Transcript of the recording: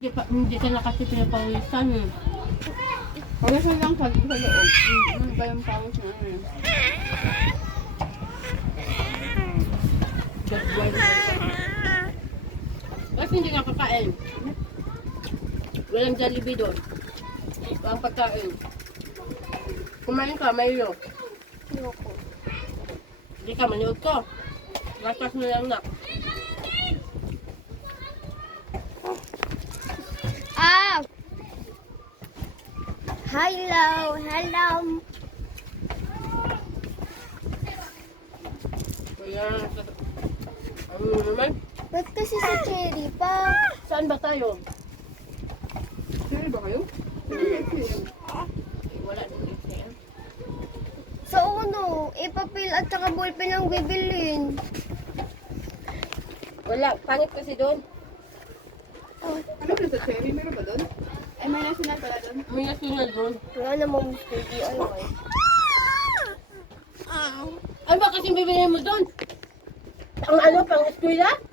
Hindi ka na kasi pinapawisan eh. Pawisan lang sa loob. Ano ba yung pawis na ano yun? That's why kasi hindi ka kakain. Walang Jollibee doon. Walang pagkain. Kumain ka, Milo. Ayoko. Hindi ka, manood ko. Gastas mo lang na. Ah! Hello, hello. Kaya, ano naman? Ba't kasi sa cherry pa? Saan ba tayo? Sino ba kayo? Wala din ATM. Sa uno, ipapil at saka ballpen ang bibilin. Wala, pangit kasi doon. Ano ba sa cherry? Meron ba doon? Ay, may national pala doon. May nasunod doon. Wala namang study, ano eh. Ano ba kasi bibili mo doon? Ang ano, pang eskwela?